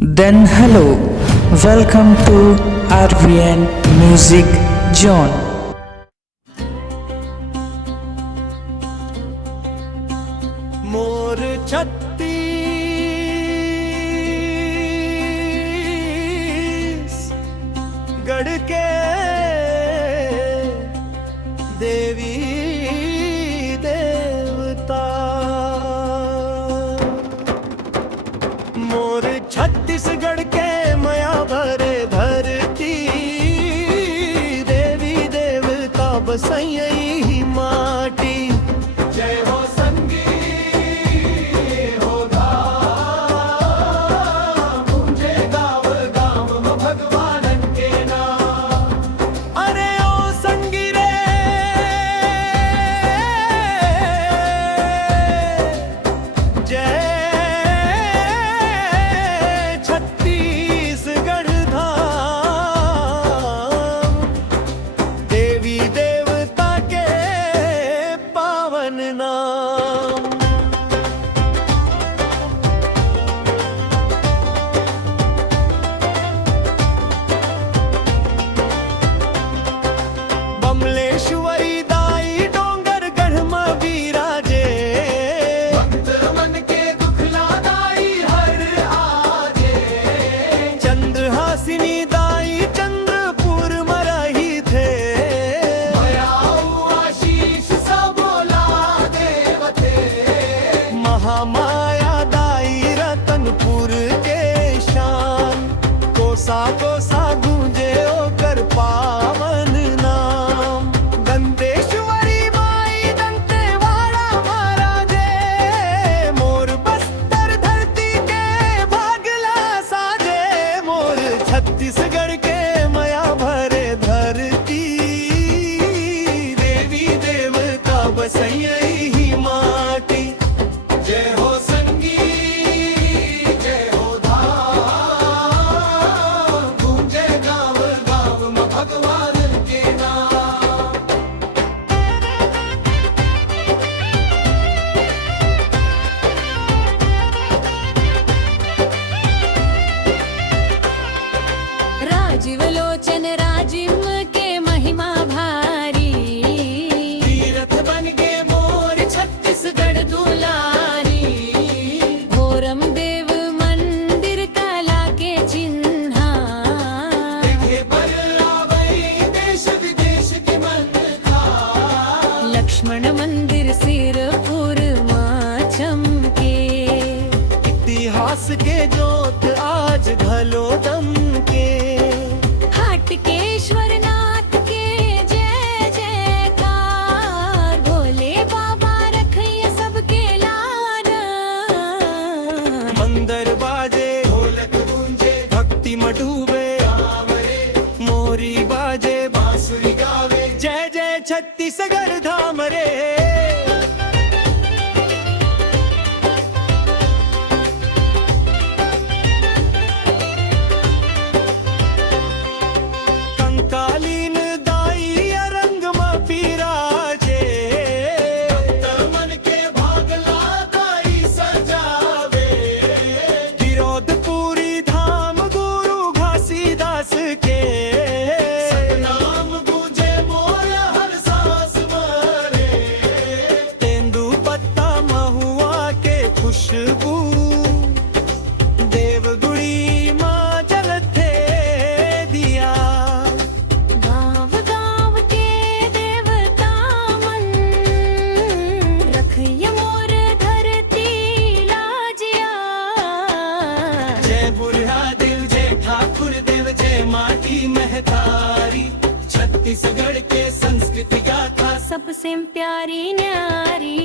Then hello, welcome to RVN Music Zone. मोर छत्तीसगढ़ के देवी देवता, मोर छत्तीसगढ़ के माया भरे धरती, देवी देवता बसैया ही माटी। जय हो बमलेश्वरी दाई डोंगर गढ़ में विराजे, भक्त मन के दुखला दाई हर आजे। चंद्रहासिनी दाई चंद्रपुर में रही थे, आशीष सब बोला देवते। महामाया दाई रतनपुर के शान, कोसा कोसा गूंजे ओकर पावन नाम। दंतेश्वरी माई दंतेवाड़ा महाराजे, मोर बस्तर धरती के भागला साजे। मोर छत्तीसगढ़ के माया भरे धरती, देवी देवता बसैया ही माटी। जय हो संगीत, जय हो धाम, गूंजे गाँव गाँव में भगवान के नाम। राजीव लोचन राजिम के महिमा भारी, तीर्थ बन के मोर छत्तीसगढ़ दुलारी। घोरम देव मंदिर कला के चिन्हा, देखे पर आवई देश विदेश के मन खा। लक्ष्मण मंदिर सिरपुर माँ चमके। इतिहास के जोत आज घलो दमके, हाटकेश्वर नाथ के जय जयकार, भोले बाबा रखिए सबके लाड। मंदिर बाजे ढोलक गूंजे, भक्ति में डूबे मोरी बाजे बांसुरी गावे। जय जय छत्तीसगढ़ धाम रे। कंकालीन दाई अरंग में विराजे, भक्त मन के भागला दाई सजावे। विरोधपुरी धाम गुरु घासीदास के, सतनाम गूंजे मोर हर सांस मारे। तेंदुपत्ता महुआ के खुशबू, देवगुड़ी माँ जलते दिया। गाँव गाँव के देवता मन, रखिए मोर धरती लाजिया। जय बुढ़ा देव, जय ठाकुर देव, जय माटी महतारी। छत्तीसगढ़ के संस्कृति गाथा सबसे प्यारी न्यारी।